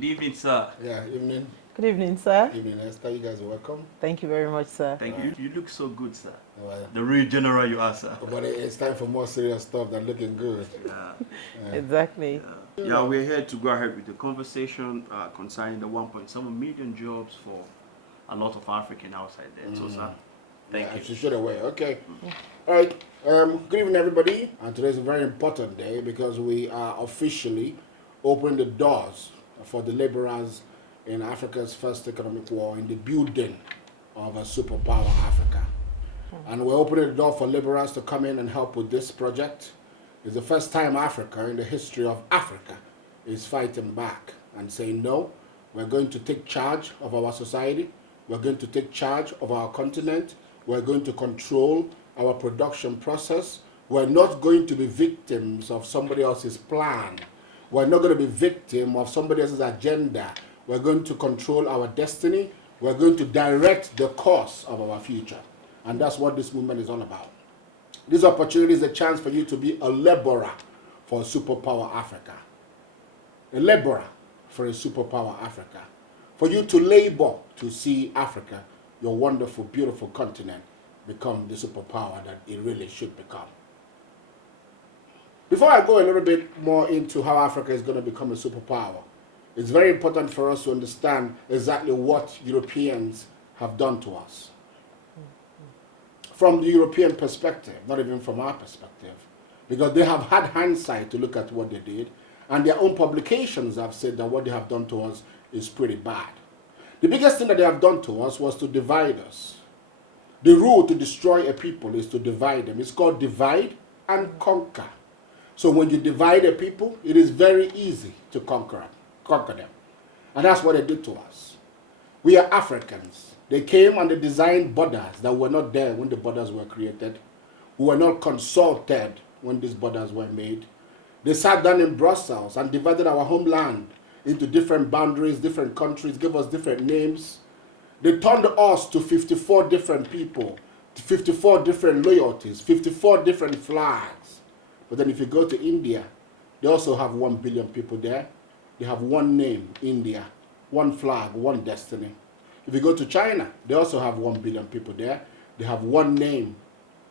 Good evening, sir. Yeah, evening. Good evening, sir. Evening, Esther. You guys are welcome. Thank you very much, sir. Thank you. You look so good, sir. Well, The real general you are, sir. but it's time for more serious stuff than looking good. Yeah. Exactly. Yeah, we're here to go ahead with the conversation concerning the 1.7 million jobs for a lot of African outside there. So, sir, thank you. You should away. Okay. All right. Good evening, everybody. And today is a very important day because we are officially opening the doors for the laborers in Africa's first economic war in the building of a superpower Africa. And we're opening the door for laborers to come in and help with this project. It's the first time Africa, in the history of Africa, is fighting back and saying, no, we're going to take charge of our society. We're going to take charge of our continent. We're going to control our production process. We're not going to be victims of somebody else's plan. We're not going to be victim of somebody else's agenda. We're going to control our destiny. We're going to direct the course of our future. And that's what this movement is all about. This opportunity is a chance for you to be a laborer for a superpower Africa. A laborer for a superpower Africa. For you to labor to see Africa, your wonderful, beautiful continent, become the superpower that it really should become. Before I go a little bit more into how Africa is going to become a superpower, it's very important for us to understand exactly what Europeans have done to us. From the European perspective, not even from our perspective, because they have had hindsight to look at what they did, and their own publications have said that what they have done to us is pretty bad. The biggest thing that they have done to us was to divide us. The rule to destroy a people is to divide them. It's called divide and conquer. So when you divide a people, it is very easy to conquer them. And that's what they did to us. We are Africans. They came and they designed borders that were not there when the borders were created. We were not consulted when these borders were made. They sat down in Brussels and divided our homeland into different boundaries, different countries, gave us different names. They turned us to 54 different people, 54 different loyalties, 54 different flags. But then if you go to India, they also have 1 billion people there. They have one name, India, one flag, one destiny. If you go to China, they also have 1 billion people there. They have one name,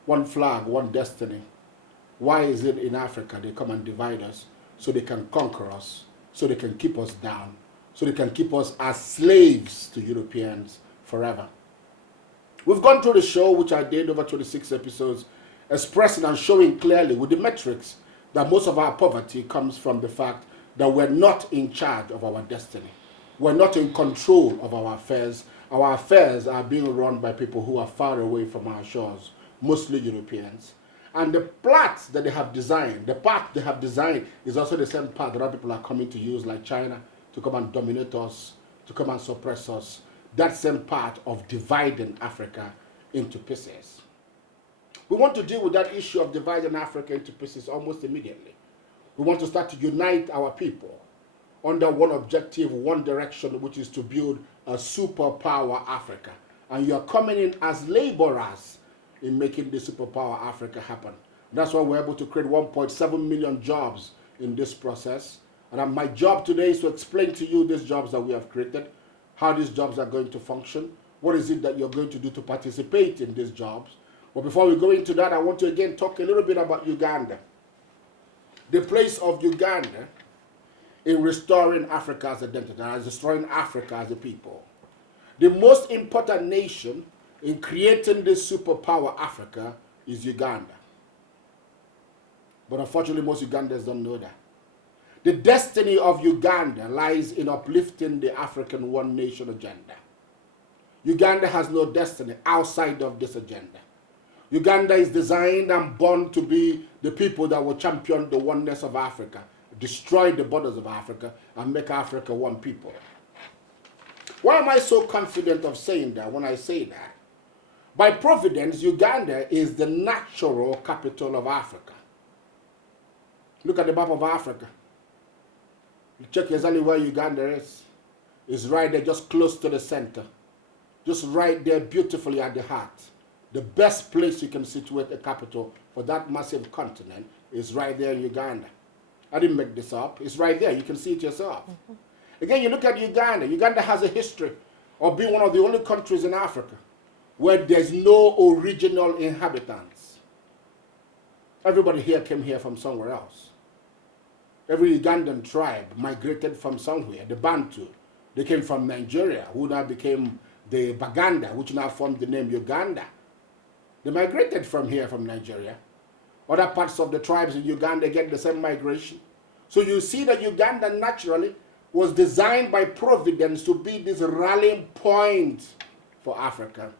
one flag, one destiny. Why is it in Africa they come and divide us so they can conquer us, so they can keep us down, so they can keep us as slaves to Europeans forever? We've gone through the show, which I did over 26 episodes, expressing and showing clearly with the metrics that most of our poverty comes from the fact that we're not in charge of our destiny. We're not in control of our affairs. Our affairs are being run by people who are far away from our shores, mostly Europeans. And the plots that they have designed, the path they have designed is also the same path that other people are coming to use, like China, to come and dominate us, to come and suppress us. That same path of dividing Africa into pieces. We want to deal with that issue of dividing Africa into pieces almost immediately. We want to start to unite our people under one objective, one direction, which is to build a superpower Africa. And you are coming in as laborers in making the superpower Africa happen. That's why we're able to create 1.7 million jobs in this process. And my job today is to explain to you these jobs that we have created, how these jobs are going to function, what is it that you're going to do to participate in these jobs. But before we go into that, I want to again talk a little bit about Uganda. The place of Uganda in restoring Africa's identity and restoring Africa as a people. The most important nation in creating this superpower Africa is Uganda. But unfortunately, most Ugandans don't know that. The destiny of Uganda lies in uplifting the African One Nation agenda. Uganda has no destiny outside of this agenda. Uganda is designed and born to be the people that will champion the oneness of Africa, destroy the borders of Africa, and make Africa one people. Why am I so confident of saying that when I say that? By providence, Uganda is the natural capital of Africa. Look at the map of Africa. You check exactly where Uganda is. It's right there, just close to the center. Just right there, beautifully at the heart. The best place you can situate a capital for that massive continent is right there in Uganda. I didn't make this up. It's right there. You can see it yourself. Again, you look at Uganda. Uganda has a history of being one of the only countries in Africa where there's no original inhabitants. Everybody here came here from somewhere else. Every Ugandan tribe migrated from somewhere. The Bantu, they came from Nigeria, who now became the Baganda, which now formed the name Uganda. They migrated from here, from Nigeria. Other parts of the tribes in Uganda get the same migration. So you see that Uganda naturally was designed by Providence to be this rallying point for Africa.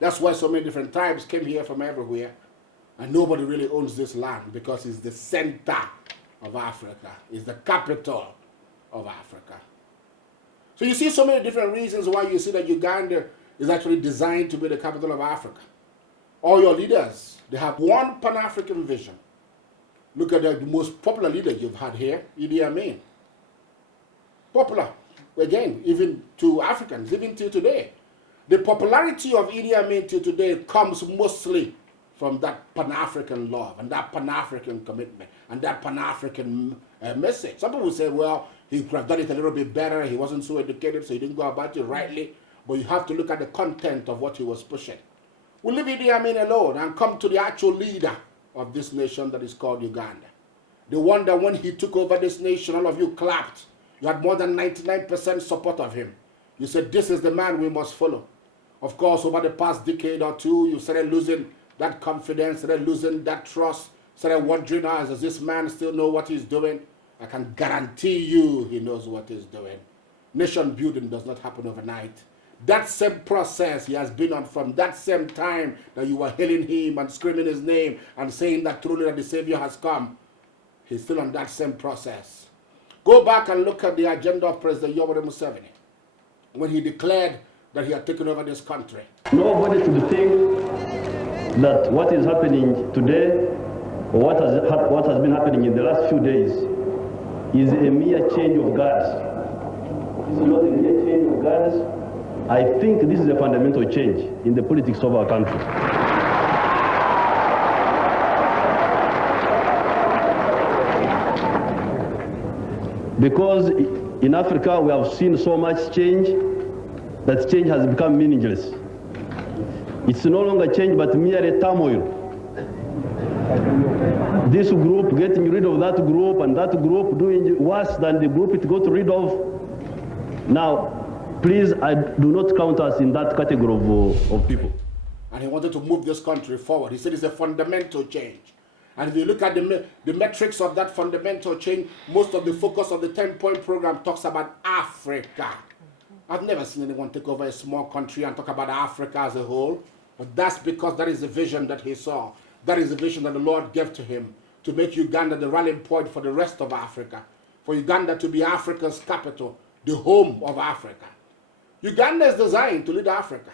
That's why so many different tribes came here from everywhere. And nobody really owns this land because it's the center of Africa. It's the capital of Africa. So you see so many different reasons why you see that Uganda is actually designed to be the capital of Africa. All your leaders, they have one Pan-African vision. Look at the most popular leader you've had here, Idi Amin. Popular, again, even to Africans, even till today. The popularity of Idi Amin till today comes mostly from that Pan-African love and that Pan-African commitment and that Pan-African message. Some people say, well, he could have done it a little bit better. He wasn't so educated, so he didn't go about it rightly. But you have to look at the content of what he was pushing. We'll leave Idi Amin alone and come to the actual leader of this nation that is called Uganda. The one that when he took over this nation, all of you clapped. You had more than 99% support of him. You said, this is the man we must follow. Of course, over the past decade or two, you started losing that confidence, started losing that trust, started wondering, does this man still know what he's doing? I can guarantee you he knows what he's doing. Nation building does not happen overnight. That same process he has been on from that same time that you were hailing him and screaming his name and saying that truly that the Savior has come. He's still on that same process. Go back and look at the agenda of President Yoweri Museveni when he declared that he had taken over this country. Nobody should think that what is happening today or what has been happening in the last few days is a mere change of guards. It's not a mere change of guards. I think this is a fundamental change in the politics of our country. Because in Africa we have seen so much change that change has become meaningless. It's no longer change but merely turmoil. This group getting rid of that group and that group doing worse than the group it got rid of. Now, please, do not count us in that category of people. And he wanted to move this country forward. He said it's a fundamental change. And if you look at the metrics of that fundamental change, most of the focus of the 10-point program talks about Africa. I've never seen anyone take over a small country and talk about Africa as a whole. But that's because that is the vision that he saw. That is the vision that the Lord gave to him to make Uganda the rallying point for the rest of Africa. For Uganda to be Africa's capital, the home of Africa. Uganda is designed to lead Africa.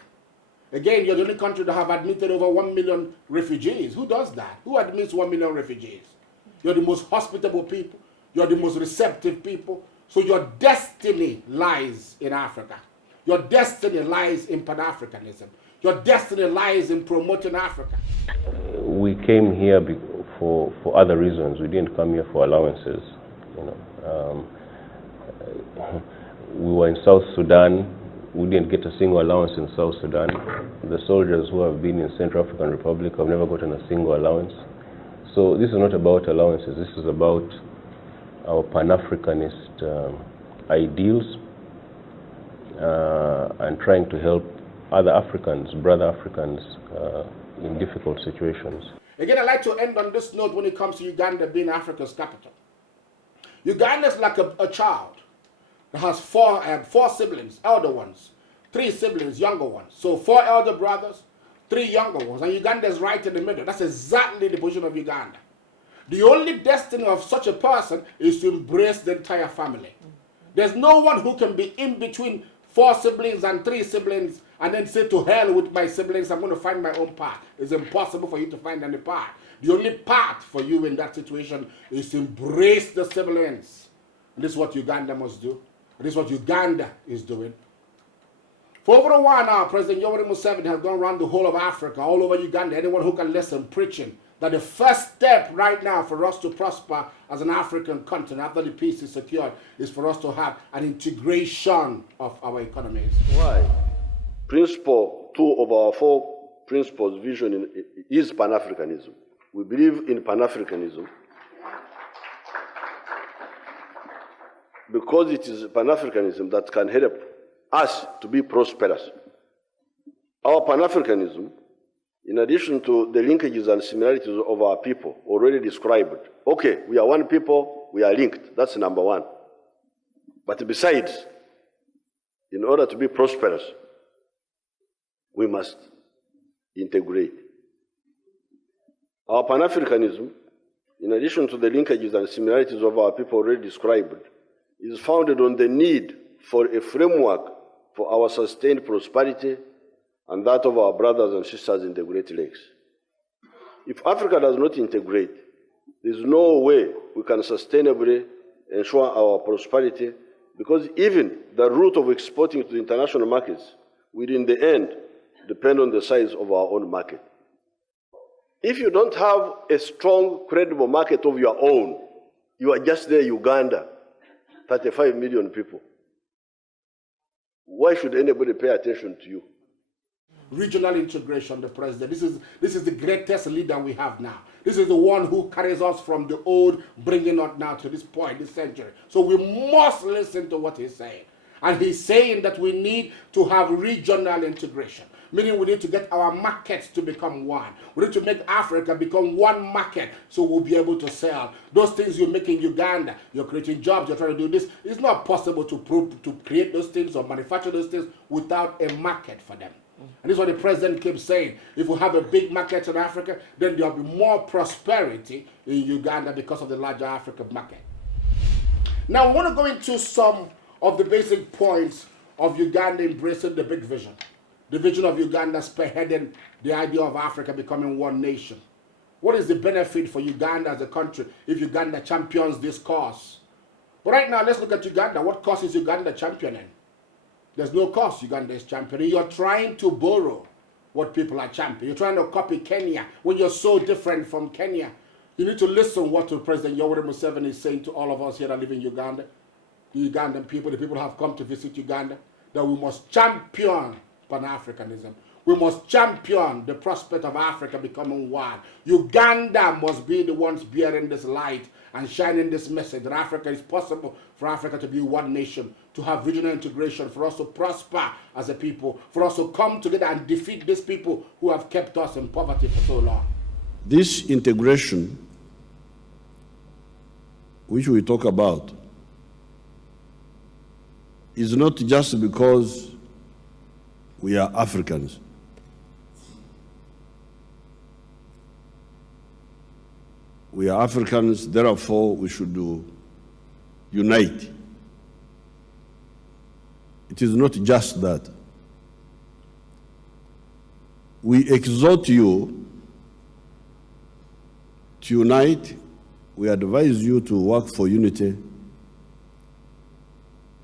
Again, you're the only country that have admitted over 1 million refugees. Who does that? Who admits 1 million refugees? You're the most hospitable people. You're the most receptive people. So your destiny lies in Africa. Your destiny lies in Pan-Africanism. Your destiny lies in promoting Africa. We came here for other reasons. We didn't come here for allowances. We were in South Sudan. We didn't get a single allowance in South Sudan. The soldiers who have been in Central African Republic have never gotten a single allowance. So this is not about allowances. This is about our Pan-Africanist ideals and trying to help other Africans, brother Africans, in difficult situations. Again, I'd like to end on this note when it comes to Uganda being Africa's capital. Uganda is like a child that has four siblings, elder ones, 3 siblings, younger ones. So 4 elder brothers, 3 younger ones, and Uganda is right in the middle. That's exactly the position of Uganda. The only destiny of such a person is to embrace the entire family. There's no one who can be in between 4 siblings and 3 siblings and then say, to hell with my siblings, I'm going to find my own path. It's impossible for you to find any path. The only path for you in that situation is to embrace the siblings. And this is what Uganda must do. This is what Uganda is doing. For over a while now, President Yoweri Museveni has gone around the whole of Africa, all over Uganda. Anyone who can listen, preaching that the first step right now for us to prosper as an African continent after the peace is secured is for us to have an integration of our economies. Why? Principle 2 of our 4 principles vision is Pan-Africanism. We believe in Pan-Africanism because it is Pan-Africanism that can help us to be prosperous. Our Pan-Africanism, in addition to the linkages and similarities of our people already described, okay, we are one people, we are linked, that's number one. But besides, in order to be prosperous, we must integrate. Our Pan-Africanism, in addition to the linkages and similarities of our people already described, is founded on the need for a framework for our sustained prosperity and that of our brothers and sisters in the Great Lakes. If Africa does not integrate, there is no way we can sustainably ensure our prosperity, because even the route of exporting to the international markets will in the end depend on the size of our own market. If you don't have a strong, credible market of your own, you are just there, Uganda, 35 million people. Why should anybody pay attention to you? Regional integration, the president. This is the greatest leader we have now. This is the one who carries us from the old, bringing us now to this point, this century. So we must listen to what he's saying. And he's saying that we need to have regional integration, meaning we need to get our markets to become one. We need to make Africa become one market so we'll be able to sell. Those things you make in Uganda, you're creating jobs, you're trying to do this. It's not possible to create those things or manufacture those things without a market for them. And this is what the president keeps saying. If we have a big market in Africa, then there'll be more prosperity in Uganda because of the larger African market. Now, we want to go into some of the basic points of Uganda embracing the big vision. The vision of Uganda spearheading the idea of Africa becoming one nation. What is the benefit for Uganda as a country if Uganda champions this cause? But right now, let's look at Uganda. What cause is Uganda championing? There's no cause Uganda is championing. You're trying to borrow what people are championing. You're trying to copy Kenya when you're so different from Kenya. You need to listen what President Yoweri Museveni is saying to all of us here that live in Uganda. The Ugandan people, the people who have come to visit Uganda, that we must champion Pan-Africanism. We must champion the prospect of Africa becoming one. Uganda must be the ones bearing this light and shining this message that Africa is possible for Africa to be one nation, to have regional integration, for us to prosper as a people, for us to come together and defeat these people who have kept us in poverty for so long. This integration, which we talk about, is not just because we are Africans. We are Africans, therefore we should unite. It is not just that. We exhort you to unite. We advise you to work for unity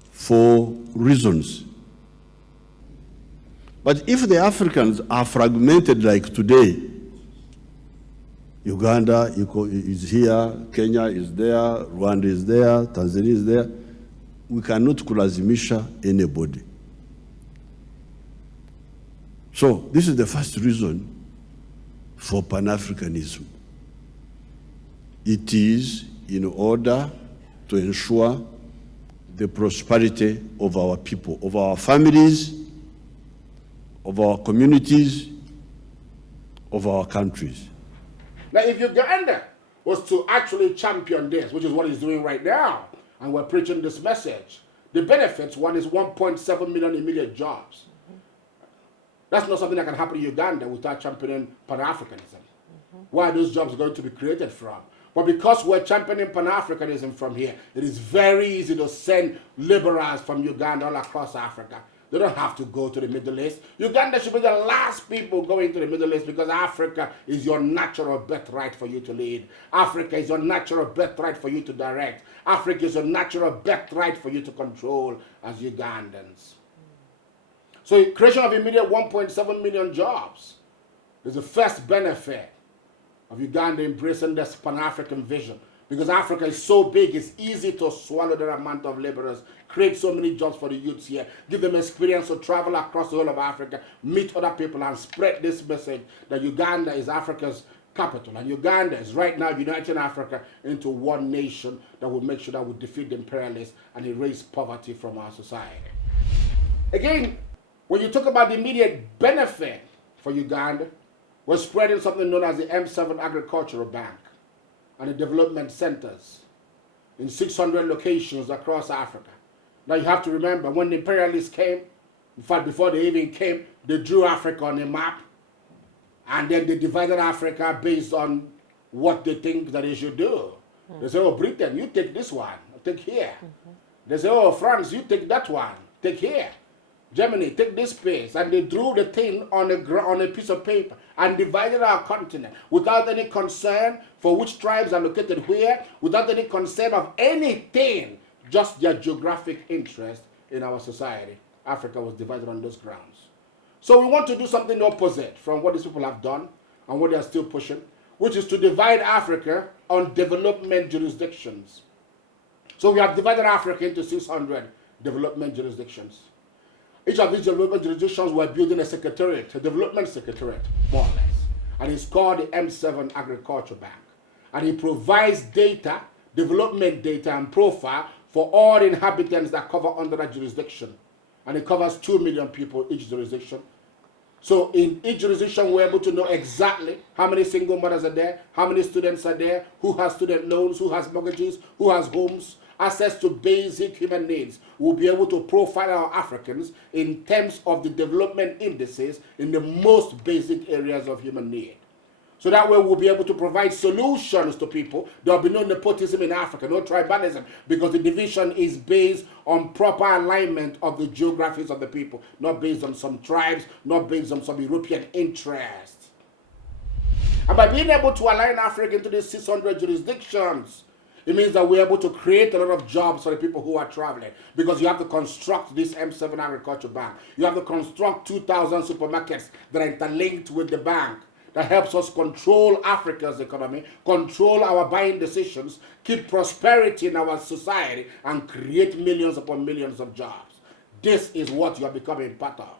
for reasons. But if the Africans are fragmented like today, Uganda is here, Kenya is there, Rwanda is there, Tanzania is there, we cannot kulazimisha anybody. So this is the first reason for Pan-Africanism. It is in order to ensure the prosperity of our people, of our families, of our communities, of our countries. Now, if Uganda was to actually champion this, which is what he's doing right now, and we're preaching this message, the benefits, one is 1.7 million immediate jobs. That's not something that can happen in Uganda without championing Pan-Africanism. Where are those jobs going to be created from? But because we're championing Pan-Africanism from here, it is very easy to send laborers from Uganda all across Africa. They don't have to go to the Middle East. Uganda should be the last people going to the Middle East because Africa is your natural birthright for you to lead. Africa is your natural birthright for you to direct. Africa is your natural birthright for you to control as Ugandans. So creation of immediate 1.7 million jobs is the first benefit of Uganda embracing this Pan-African vision. Because Africa is so big, it's easy to swallow that amount of laborers, create so many jobs for the youths here, give them experience to travel across the whole of Africa, meet other people, and spread this message that Uganda is Africa's capital. And Uganda is right now uniting Africa into one nation that will make sure that we defeat the imperialists and erase poverty from our society. Again, when you talk about the immediate benefit for Uganda, we're spreading something known as the M7 Agricultural Bank and the development centers in 600 locations across Africa. Now you have to remember, when the imperialists came, in fact before they even came, they drew Africa on a map, and then they divided Africa based on what they think that they should do. They say, oh, Britain, you take this one, take here. They say, oh, France, you take that one, take here. Germany, take this space. And they drew the thing on a piece of paper and divided our continent without any concern for which tribes are located where, without any concern of anything, just their geographic interest in our society. Africa was divided on those grounds. So we want to do something opposite from what these people have done and what they are still pushing, which is to divide Africa on development jurisdictions. So we have divided Africa into 600 development jurisdictions. Each of these development jurisdictions were building a secretariat, a development secretariat, more or less. And it's called the M7 Agriculture Bank. And it provides data, development data and profile for all the inhabitants that cover under that jurisdiction. And it covers 2 million people each jurisdiction. So in each jurisdiction, we're able to know exactly how many single mothers are there, how many students are there, who has student loans, who has mortgages, who has homes, access to basic human needs. We'll be able to profile our Africans in terms of the development indices in the most basic areas of human need. So that way we'll be able to provide solutions to people. There will be no nepotism in Africa, no tribalism, because the division is based on proper alignment of the geographies of the people, not based on some tribes, not based on some European interests. And by being able to align Africa into these 600 jurisdictions, it means that we're able to create a lot of jobs for the people who are traveling, because you have to construct this M7 Agriculture Bank. You have to construct 2,000 supermarkets that are interlinked with the bank. That helps us control Africa's economy, control our buying decisions, keep prosperity in our society, and create millions upon millions of jobs. This is what you are becoming part of.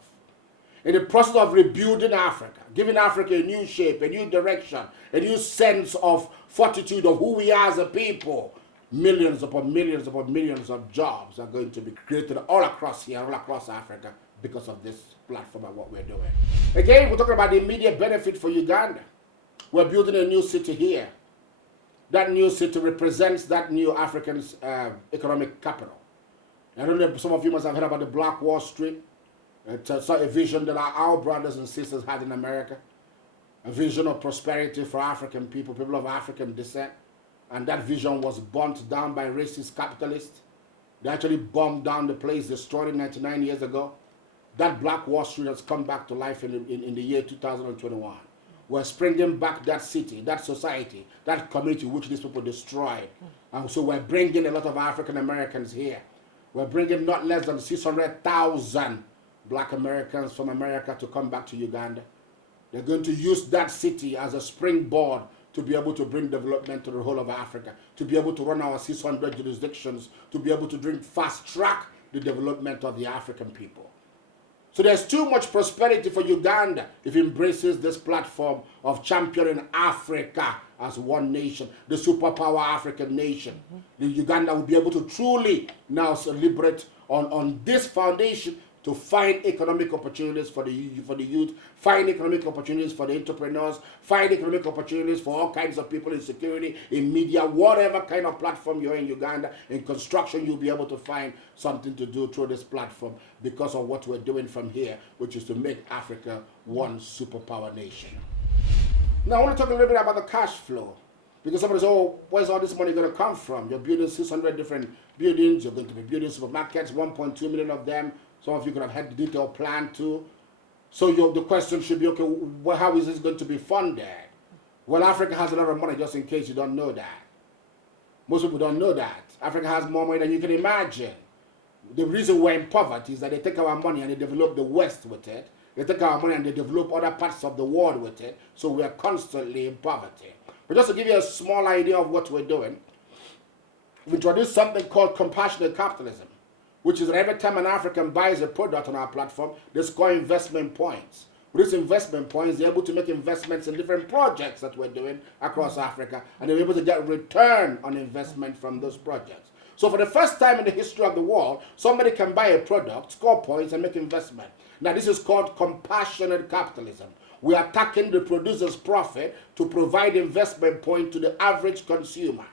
In the process of rebuilding Africa, giving Africa a new shape, a new direction, a new sense of fortitude of who we are as a people, millions upon millions upon millions of jobs are going to be created all across here, all across Africa, because of this platform and what we're doing. Again, we're talking about the immediate benefit for Uganda. We're building a new city here. That new city represents that new African economic capital. I don't know if some of you must have heard about the Black Wall Street. It's a vision that our brothers and sisters had in America. A vision of prosperity for African people, people of African descent. And that vision was burnt down by racist capitalists. They actually bombed down the place, destroyed it 99 years ago. That Black Wall Street has come back to life in the year 2021. We're springing back that city, that society, that community which these people destroyed. And so we're bringing a lot of African Americans here. We're bringing not less than 600,000 Black Americans from America to come back to Uganda. They're going to use that city as a springboard to be able to bring development to the whole of Africa, to be able to run our 600 jurisdictions, to be able to fast track the development of the African people. So there's too much prosperity for Uganda if it embraces this platform of championing Africa as one nation, the superpower African nation. The Uganda will be able to truly now celebrate on this foundation to find economic opportunities for the youth, find economic opportunities for the entrepreneurs, find economic opportunities for all kinds of people in security, in media, whatever kind of platform you're in Uganda. In construction, you'll be able to find something to do through this platform because of what we're doing from here, which is to make Africa one superpower nation. Now, I want to talk a little bit about the cash flow. Because somebody says, oh, where's all this money going to come from? You're building 600 different buildings. You're going to be building supermarkets, 1.2 million of them. Some of you could have had the detailed plan too. So the question should be, okay, well, how is this going to be funded? Well, Africa has a lot of money, just in case you don't know that. Most people don't know that. Africa has more money than you can imagine. The reason we're in poverty is that they take our money and they develop the West with it. They take our money and they develop other parts of the world with it. So we are constantly in poverty. But just to give you a small idea of what we're doing, we introduced something called compassionate capitalism, which is that every time an African buys a product on our platform, they score investment points. With these investment points, they're able to make investments in different projects that we're doing across Africa, and they're able to get return on investment from those projects. So for the first time in the history of the world, somebody can buy a product, score points, and make investment. Now this is called compassionate capitalism. We are attacking the producer's profit to provide investment point to the average consumer.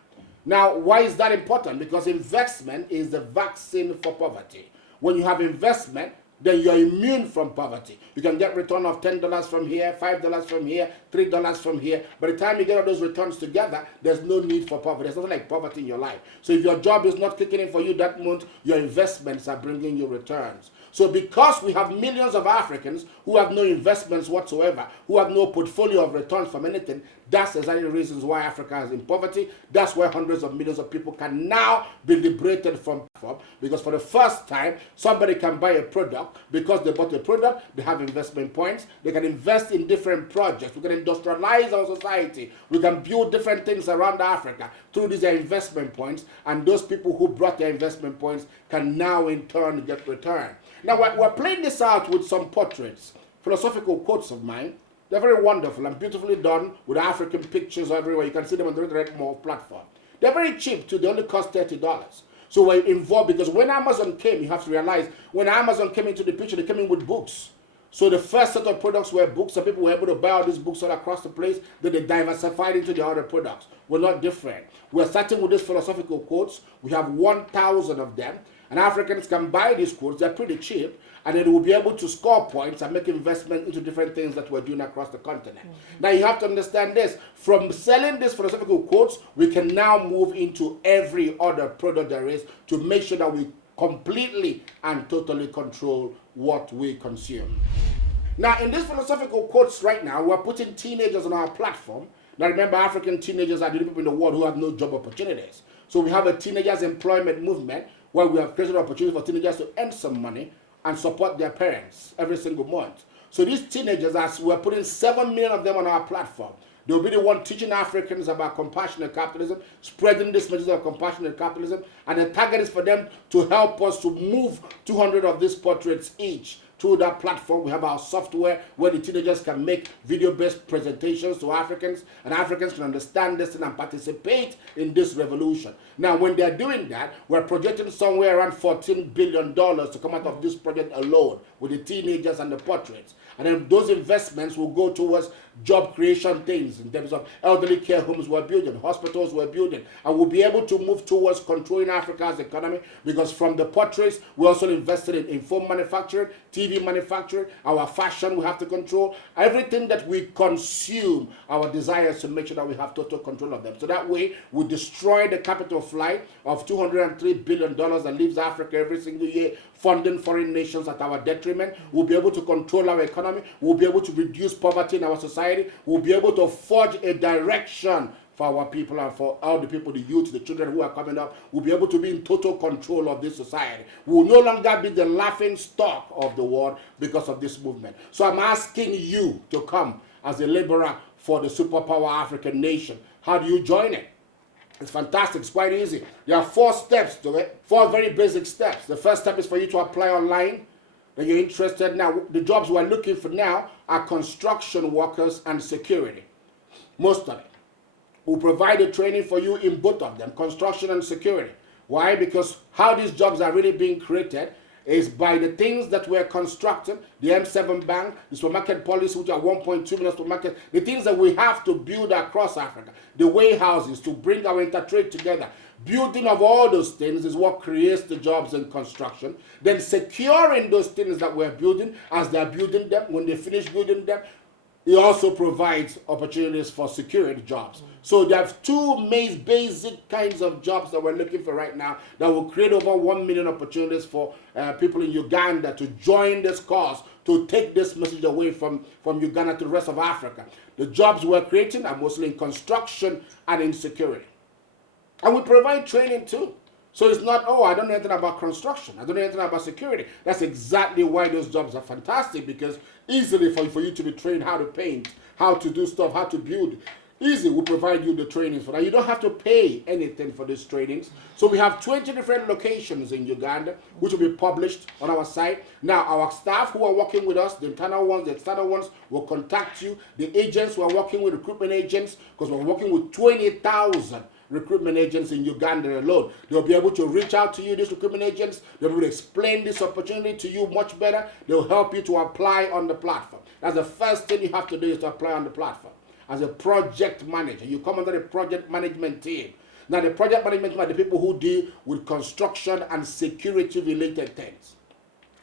Now, why is that important? Because investment is the vaccine for poverty. When you have investment, then you're immune from poverty. You can get return of $10 from here, $5 from here, $3 from here. By the time you get all those returns together, there's no need for poverty. There's nothing like poverty in your life. So if your job is not kicking in for you that month, your investments are bringing you returns. So because we have millions of Africans who have no investments whatsoever, who have no portfolio of returns from anything, that's exactly the reasons why Africa is in poverty. That's why hundreds of millions of people can now be liberated from poverty. Because for the first time, somebody can buy a product. Because they bought a product, they have investment points. They can invest in different projects. We can industrialize our society. We can build different things around Africa through these investment points. And those people who brought their investment points can now in turn get return. Now, we're playing this out with some portraits, philosophical quotes of mine. They're very wonderful and beautifully done with African pictures everywhere. You can see them on the Red Mall platform. They're very cheap too. They only cost $30. So we're involved because when Amazon came, you have to realize, when Amazon came into the picture, they came in with books. So the first set of products were books. Some people were able to buy all these books all across the place. Then they diversified into the other products. We're not different. We're starting with these philosophical quotes. We have 1,000 of them. And Africans can buy these quotes. They're pretty cheap. And then we'll be able to score points and make investment into different things that we're doing across the continent. Now you have to understand this. From selling these philosophical quotes, we can now move into every other product there is to make sure that we completely and totally control what we consume. Now in these philosophical quotes right now, we're putting teenagers on our platform. Now remember, African teenagers are the people in the world who have no job opportunities. So we have a teenagers employment movement where we have created opportunities for teenagers to earn some money and support their parents every single month. So these teenagers, as we're putting 7 million of them on our platform, they'll be the one teaching Africans about compassionate capitalism, spreading this message of compassionate capitalism, and the target is for them to help us to move 200 of these portraits each through that platform. We have our software where the teenagers can make video-based presentations to Africans, and Africans can understand this and participate in this revolution. Now, when they're doing that, we're projecting somewhere around $14 billion to come out of this project alone with the teenagers and the portraits. And then those investments will go towards job creation things in terms of elderly care homes we're building, hospitals we're building, and we'll be able to move towards controlling Africa's economy, because from the portraits, we also invested in phone manufacturing, TV manufacturing, our fashion we have to control. Everything that we consume, our desire is to make sure that we have total control of them. So that way, we destroy the capital flight of $203 billion that leaves Africa every single year, funding foreign nations at our detriment. We'll be able to control our economy. We'll be able to reduce poverty in our society. We'll be able to forge a direction for our people and for all the people, the youth, the children who are coming up. We'll be able to be in total control of this society. We will no longer be the laughing stock of the world because of this movement. So I'm asking you to come as a laborer for the superpower African nation. How do you join it? It's fantastic. It's quite easy. There are 4 steps to it, 4 very basic steps. The first step is for you to apply online. Then you're interested. Now, the jobs we're looking for now are construction workers and security. Most of it. We'll provide the training for you in both of them, construction and security. Why? Because how these jobs are really being created is by the things that we're constructing, the M7 Bank, the supermarket policy, which are 1.2 million supermarkets, the things that we have to build across Africa, the warehouses to bring our intertrade together. Building of all those things is what creates the jobs in construction. Then securing those things that we're building as they're building them, when they finish building them, it also provides opportunities for security jobs. So there's 2 basic kinds of jobs that we're looking for right now that will create over 1 million opportunities for people in Uganda to join this cause, to take this message away from Uganda to the rest of Africa. The jobs we're creating are mostly in construction and in security. And we provide training too. So it's not, oh, I don't know anything about construction. I don't know anything about security. That's exactly why those jobs are fantastic, because easily for you to be trained how to paint, how to do stuff, how to build. Easy, we provide you the trainings for that. You don't have to pay anything for these trainings. So we have 20 different locations in Uganda, which will be published on our site. Now, our staff who are working with us, the internal ones, the external ones, will contact you. The agents who are working with, recruitment agents, because we're working with 20,000 recruitment agents in Uganda alone. They'll be able to reach out to you, these recruitment agents. They'll be able to explain this opportunity to you much better. They'll help you to apply on the platform. That's the first thing you have to do, is to apply on the platform. As a project manager, you come under the project management team. Now, the project management team are the people who deal with construction and security related things.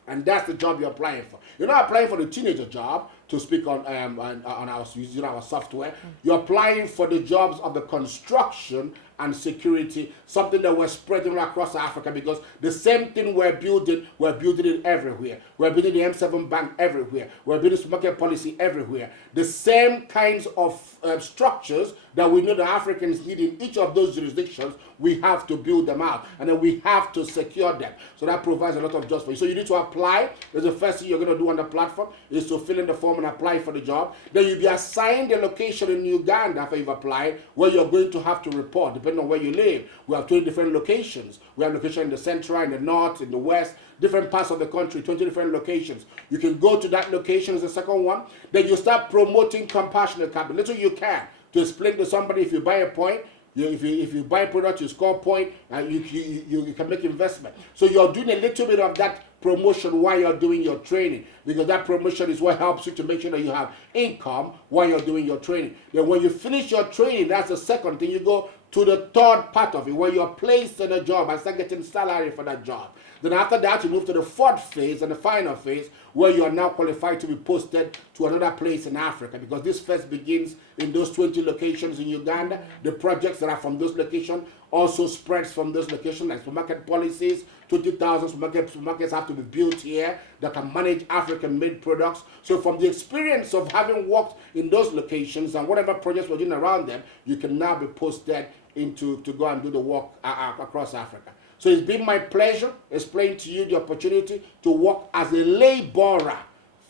And that's the job you're applying for. You're not applying for the teenager job to speak on our using our software. You're applying for the jobs of the construction and security, something that we're spreading across Africa, because the same thing we're building it everywhere. We're building the M7 bank everywhere. We're building supermarket policy everywhere. The same kinds of structures that we know the Africans need in each of those jurisdictions, we have to build them out, and then we have to secure them. So that provides a lot of jobs for you. So you need to apply. That's the first thing you're going to do on the platform, is to fill in the form and apply for the job. Then you'll be assigned a location in Uganda after you've applied, where you're going to have to report, depending on where you live. We have 20 different locations. We have locations in the central, in the north, in the west, different parts of the country, 20 different locations. You can go to that location as the second one. Then you start promoting compassionate capital, little you can, to explain to somebody, if you buy a point, if you buy a product, you score point, you can make investment. So you're doing a little bit of that promotion while you're doing your training, because that promotion is what helps you to make sure that you have income while you're doing your training. Then when you finish your training, that's the second thing. You go to the third part of it, where you're placed in a job and start getting salary for that job. Then after that, you move to the fourth phase and the final phase, where you are now qualified to be posted to another place in Africa, because this first begins in those 20 locations in Uganda. The projects that are from those locations also spreads from those locations, like supermarket policies. 20,000 supermarkets have to be built here that can manage African-made products. So from the experience of having worked in those locations and whatever projects we're doing around them, you can now be posted into to go and do the work across Africa. So it's been my pleasure explaining to you the opportunity to work as a laborer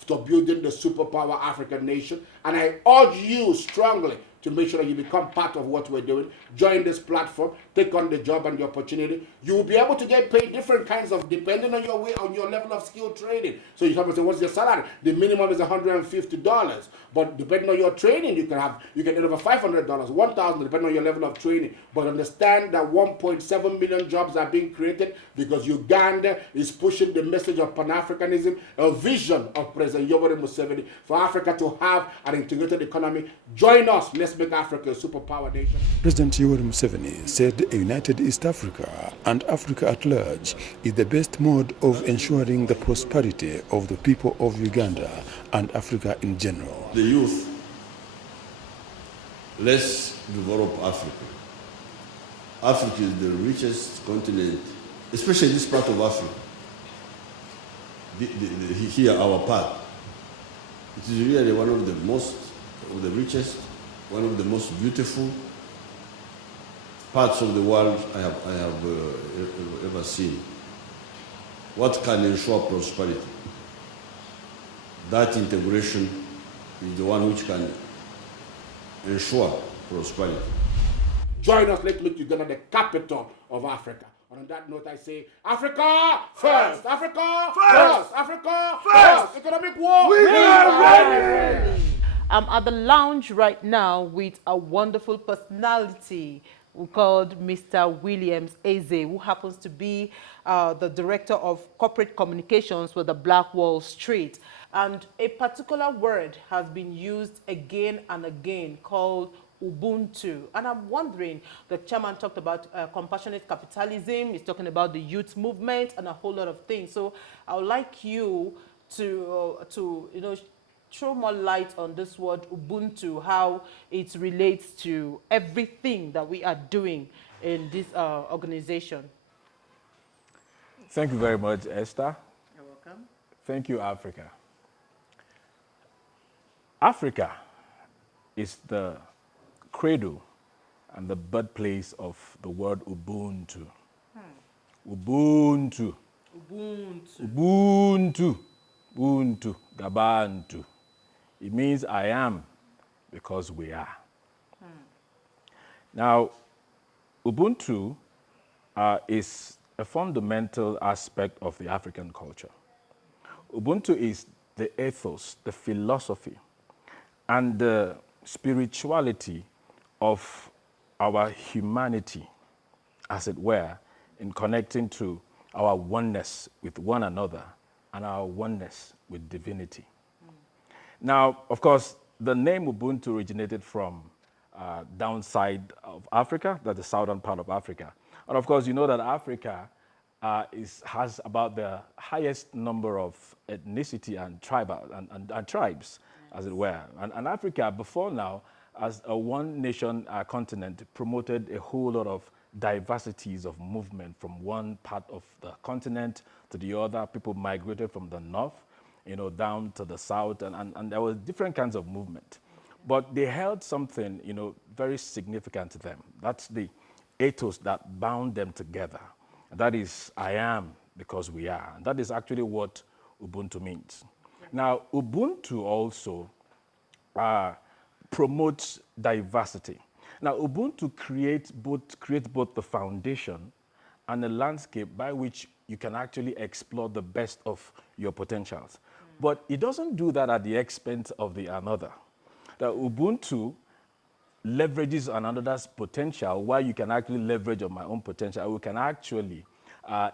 to building the superpower African nation. And I urge you strongly to make sure that you become part of what we're doing. Join this platform, take on the job and the opportunity. You will be able to get paid different kinds of, depending on your way, on your level of skill training. So you come and say, what's your salary? The minimum is $150. But depending on your training, you can get over $500, $1,000, depending on your level of training. But understand that 1.7 million jobs are being created because Uganda is pushing the message of Pan-Africanism, a vision of President Yoweri Museveni for Africa to have an integrated economy. Join us. Let's make Africa a superpower nation. President Yoweri Museveni said a united East Africa and Africa at large is the best mode of ensuring the prosperity of the people of Uganda and Africa in general. The youth, let's develop Africa. Africa is the richest continent, especially this part of Africa. Here, our part. It is really one of the richest, one of the most beautiful parts of the world I have ever seen. What can ensure prosperity? That integration is the one which can ensure prosperity. Join us, let's make Uganda the capital of Africa. And on that note, I say, Africa first! Africa first! Africa first! Economic war! We are ready! I'm at the lounge right now with a wonderful personality called Mr. Williams Eze, who happens to be the Director of Corporate Communications with the Black Wall Street. And a particular word has been used again and again called Ubuntu. And I'm wondering, the chairman talked about compassionate capitalism, he's talking about the youth movement and a whole lot of things. So I would like you to throw more light on this word Ubuntu, how it relates to everything that we are doing in this organization. Thank you very much, Esther. You're welcome. Thank you, Africa. Africa is the cradle and the birthplace of the word Ubuntu. Ubuntu. Ubuntu. Ubuntu. Gabantu. It means I am because we are. Now, Ubuntu is a fundamental aspect of the African culture. Ubuntu is the ethos, the philosophy, and the spirituality of our humanity, as it were, in connecting to our oneness with one another and our oneness with divinity. Now, of course, the name Ubuntu originated from downside of Africa, that's the southern part of Africa. And of course, you know that Africa has about the highest number of ethnicity and tribes, as it were. And Africa, before now, as a one-nation continent, promoted a whole lot of diversities of movement from one part of the continent to the other. People migrated from the north, down to the south, and there were different kinds of movement. But they held something, very significant to them. That's the ethos that bound them together. And that is, I am because we are. And that is actually what Ubuntu means. Now, Ubuntu also promotes diversity. Now, Ubuntu creates both the foundation and the landscape by which you can actually explore the best of your potentials. But it doesn't do that at the expense of the another. The Ubuntu leverages another's potential while you can actually leverage on my own potential. We can actually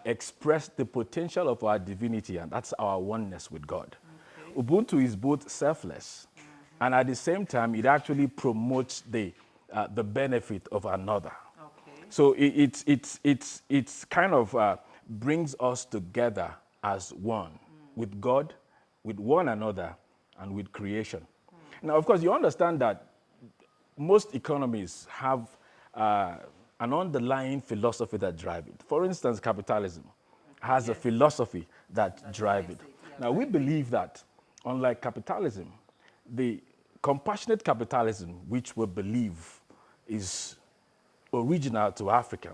express the potential of our divinity, and that's our oneness with God. Okay. Ubuntu is both selfless, and at the same time, it actually promotes the benefit of another. Okay. So it's kind of brings us together as one, with God, with one another, and with creation. Now, of course, you understand that most economies have an underlying philosophy that drives it. For instance, capitalism has a philosophy that drives it. Now, we believe that, unlike capitalism, the compassionate capitalism, which we believe is original to Africa,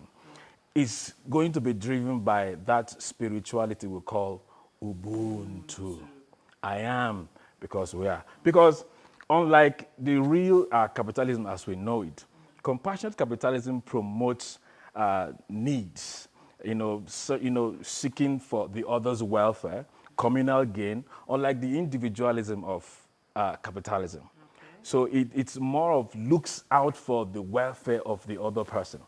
is going to be driven by that spirituality we call Ubuntu. I am because we are. Because unlike the real capitalism as we know it, compassionate capitalism promotes needs, seeking for the other's welfare, communal gain, unlike the individualism of capitalism. Okay. So it's more of looks out for the welfare of the other person.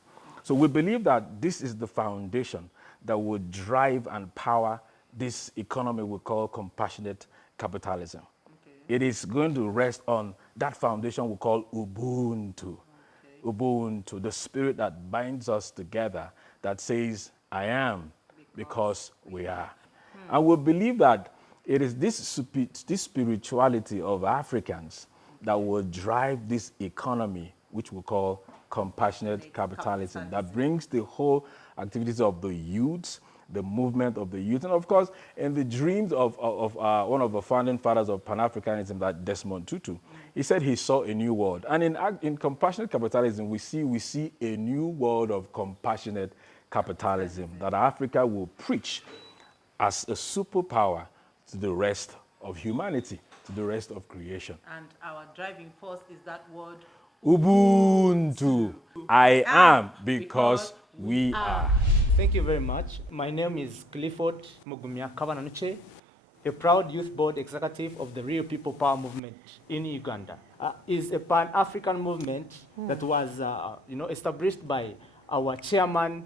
So we believe that this is the foundation that would drive and power this economy we call compassionate capitalism. Okay. It is going to rest on that foundation we call Ubuntu. Okay. Ubuntu, the spirit that binds us together, that says, I am because we are. And we believe that it is this spirituality of Africans that will drive this economy, which we call compassionate capitalism, that brings the whole activities of the youth, the movement of the youth, and of course, in the dreams of one of the founding fathers of Pan-Africanism, that Desmond Tutu, he said he saw a new world. And in compassionate capitalism, we see a new world of compassionate capitalism that Africa will preach as a superpower to the rest of humanity, to the rest of creation. And our driving force is that word, Ubuntu. I am because we are. Thank you very much. My name is Clifford Mugumya Kabananuche, a proud youth board executive of the Real People Power Movement in Uganda. It's a Pan-African movement that was established by our chairman,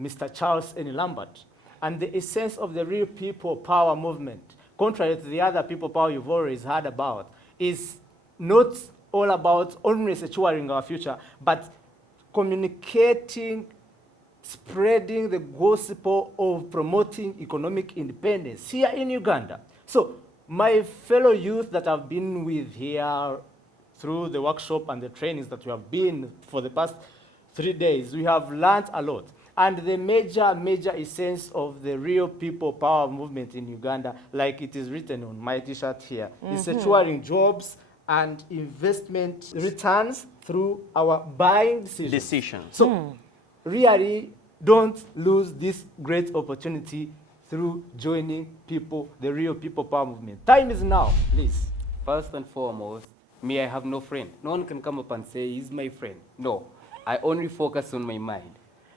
Mr. Charles N. Lambert. And the essence of the Real People Power Movement, contrary to the other people power you've always heard about, is not all about only securing our future, but communicating, spreading the gospel of promoting economic independence here in Uganda. So my fellow youth that I've been with here through the workshop and the trainings that we have been for the past 3 days, we have learned a lot. And the major essence of the Real People Power Movement in Uganda, like it is written on my t-shirt here, is securing jobs and investment returns through our buying decisions. So really, don't lose this great opportunity through joining people, the real people power movement. Time is now, please. First and foremost, me, I have no friend. No one can come up and say he's my friend. No, I only focus on my mind.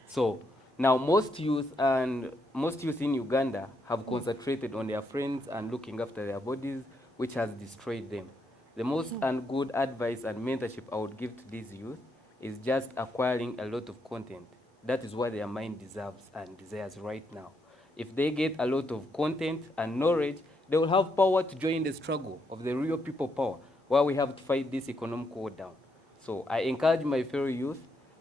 So now most youth in Uganda have concentrated on their friends and looking after their bodies, which has destroyed them. The most and good advice and mentorship I would give to these youth is just acquiring a lot of content. That is what their mind deserves and desires right now. If they get a lot of content and knowledge, they will have power to join the struggle of the real people power, where we have to fight this economic war down. So I encourage my fellow youth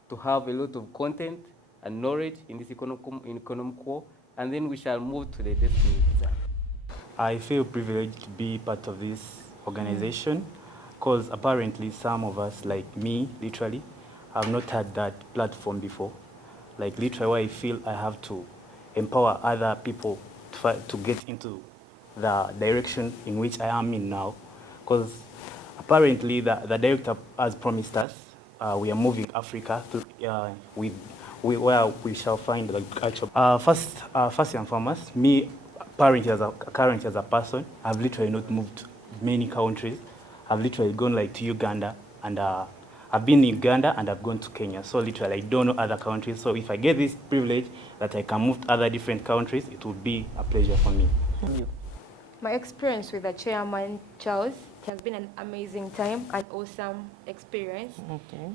to have a lot of content and knowledge in this economic war, and then we shall move to the destiny design. I feel privileged to be part of this organization because apparently some of us, like me, literally, have not had that platform before. Like literally, I feel I have to empower other people to get into the direction in which I am in now. Because apparently the director has promised us we are moving Africa to, where we shall find the agriculture. First and foremost, me currently as a person, I've literally not moved many countries. I've literally gone like to Uganda, and I've been in Uganda and I've gone to Kenya. So literally I don't know other countries. So if I get this privilege that I can move to other different countries, it would be a pleasure for me. My experience with the chairman, Charles, it has been an amazing time, an awesome experience. Okay.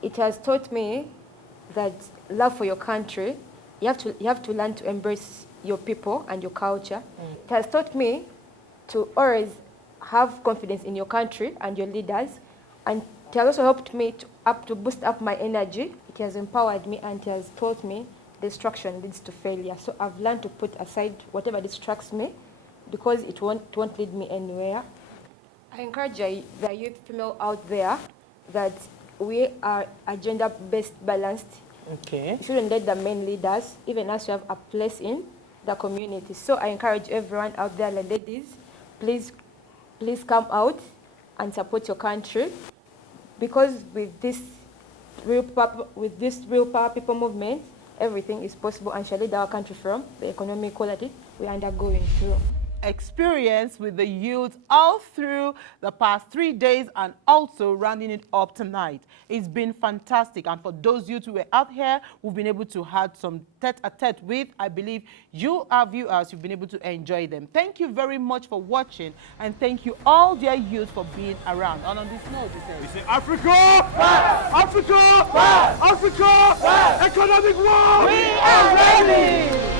It has taught me that love for your country, you have to learn to embrace your people and your culture. It has taught me to always have confidence in your country and your leaders, and it has also helped me to boost up my energy. It has empowered me, and it has taught me destruction leads to failure. So I've learned to put aside whatever distracts me, because it won't lead me anywhere. I encourage the youth female out there that we are a gender-based balanced. Okay. You shouldn't let the men leaders, even as you have a place in the community. So I encourage everyone out there, the ladies, please come out and support your country, because with this real power people movement, everything is possible and shall lead our country from the economic quality we're undergoing through. Experience with the youth all through the past 3 days and also rounding it up tonight. It's been fantastic, and for those youth who were out here, we've been able to have some tete-a-tete with, I believe you, our viewers, you've been able to enjoy them. Thank you very much for watching, and thank you all dear youth for being around. And on this note, we say Africa! Africa! Africa! Economic war! We are ready!